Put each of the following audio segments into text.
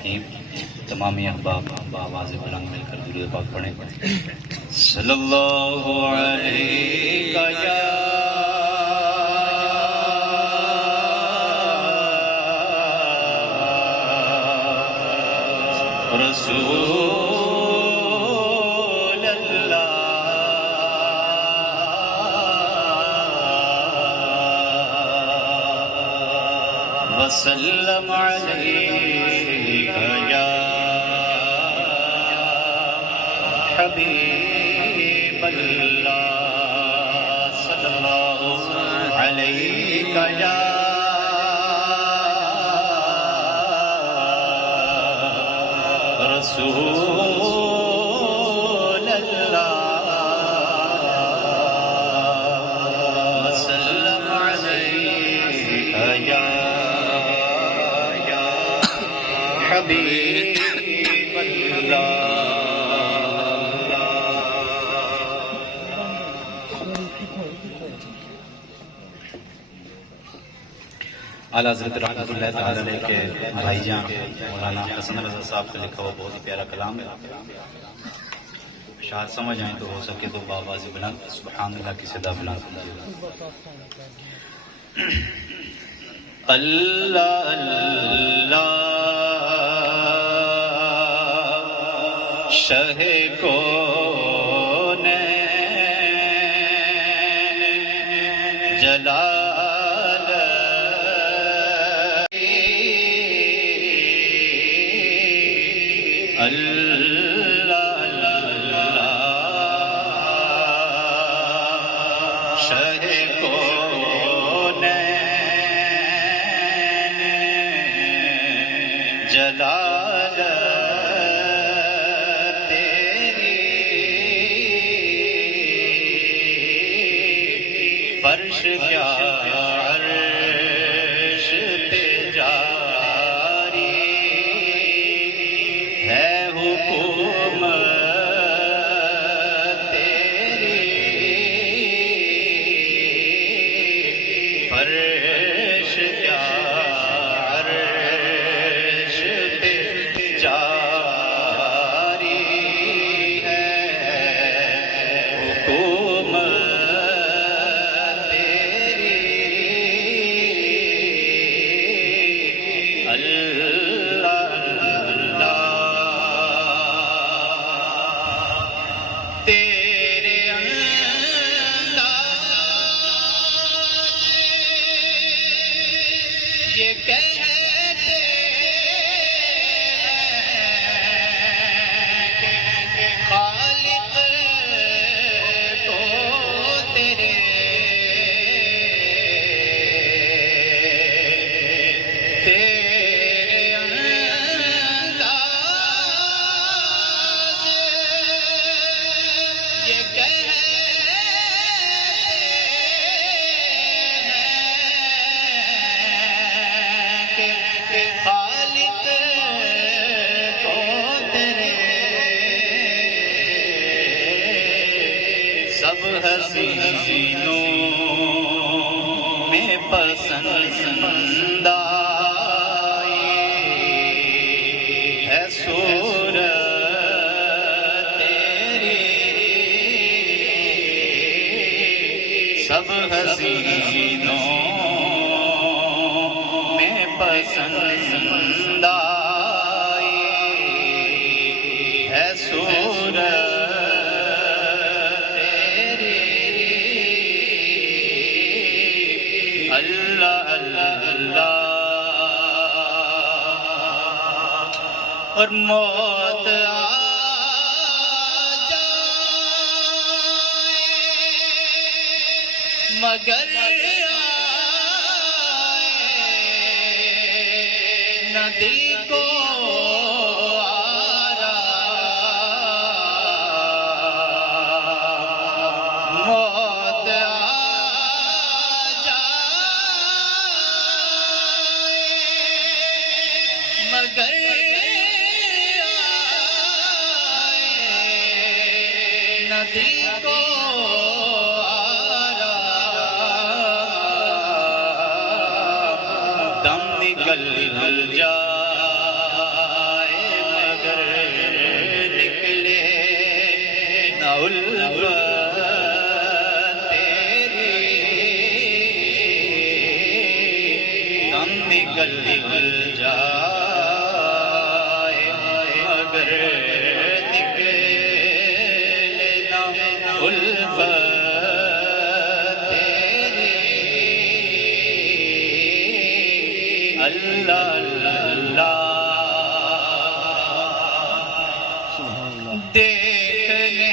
الرحیم۔ تمام احباب بآواز بلند مل کر درود پاک پڑھیں۔ صلی اللہ علیہ یا رسول اللہ وسلم علیہ یا حبیب اللہ صلی اللہ علیہ یا رسول اللہ وسلم علیہ یا حبیب اللہ۔ اعلیٰ حضرت رحمۃ اللہ تعالی علیہ کے بھائی جان مولانا حسن رضا صاحب کا لکھا ہوا بہت ہی پیارا کلام ہے، اشعار سمجھ آئیں تو ہو سکے تو بآواز بلند سبحان اللہ کی صدا بلند کیجیے گا۔ اللہ اللہ شہ کون جلال اللہ اللہ شہ کون جلال تیری فرش کیا عرش پہ جاری ہے حکومت تیری فرش کیا عرش پہ جاری ہے حکومت تیری اللہ اللہ تیرے انداز یہ کہتے ہیں کہ خالق تو تیرے یہ کہ خالق تو تیرے سب حسینوں میں پسند آئی ہے صورت تیری سب حسینوں میں پسند آئی ہے صورت تیری اللہ اللہ اللہ اور موت آ جائے مگر نہ دل کو آرام موت آ جائے مگر آئے نہ دل کو آرام دم نکل جائے الفت تیری دم نکل جائے مگر نکلے نہ الفت اللہ اللہ دیکھنے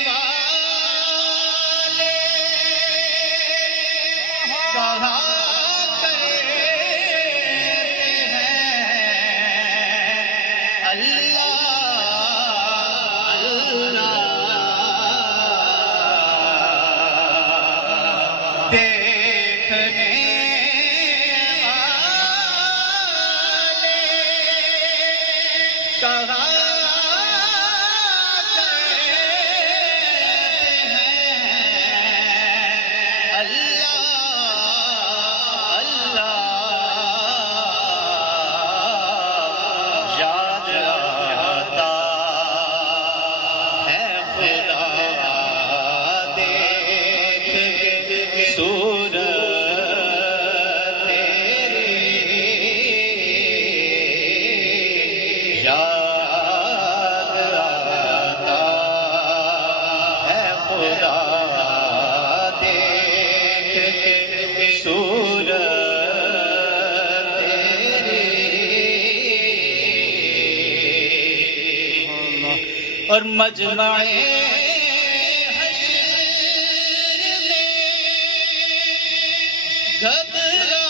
والے کہا کرتے ہیں اللہ اللہ دیکھنے کہا اور مجمع حشر میں گھبرائی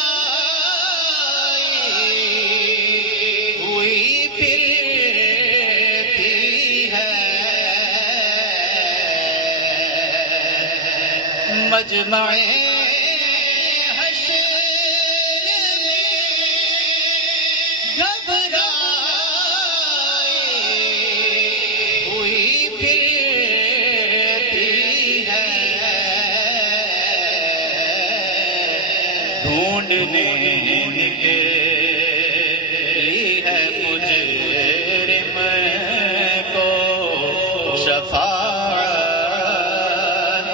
ہوئی پھرتی ہے مجمع ڈھونڈنے نکلی ہے مجرم کو شفاعت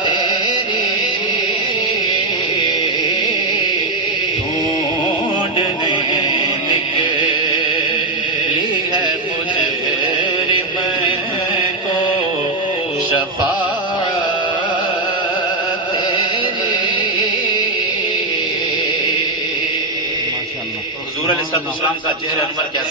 تیری ڈھونڈنے نکلی ہے مجرم کو شفاعت حضور علیہ السلام کا چہرہ انور کیسا